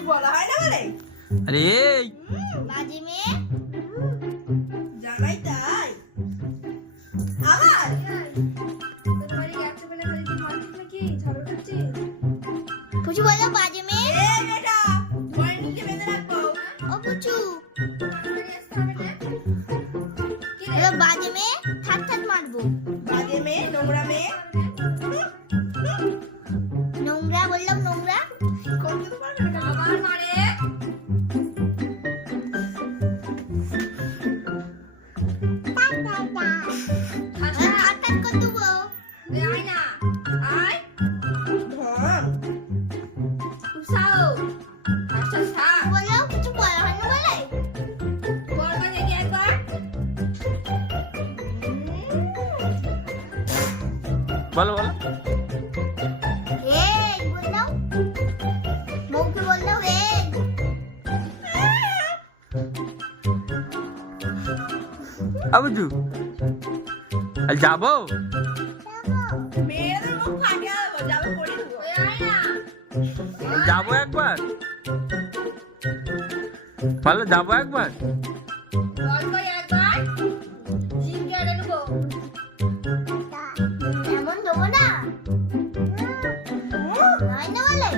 কিছু বলা হয় না বলে? আরে এই বাজে মেয়ে জানাই তাই আবার পুচু বলো বাজে মেয়ে। এ বেটা ঘরে নিয়ে বেঁধে রাখবো। ও পুচু বলো বাজে মেয়ে, ঠাট ঠাট মারবো। বাজে মেয়ে, নোংরা মেয়ে। নোংরা বললাম, নোংরা। করতে পারবে না আবার মারে। ঠাট ঠাট করে দেবো। আয় না আয় ধর উসাও আচ্ছা থাক বলো কিছু বলা হয় না বলে। বলবা দেখি একবার বলো বলো এই বললাম বউকে বললাম এই আবুজু যাবো মেয়েদের মুখ ফাটিয়ে দেবো যাবো করে দেবো আয় না যাবো একবার ভালো যাবো একবার বলবো একবার জিম কেটে দেবো এমন দেবো না হয় না বলে।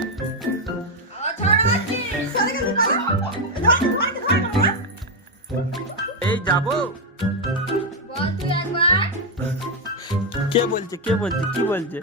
ছাড়া মারছিস সারা কাছে ধর এই যাবো বল তুই একবার কে বলছে কি বলছে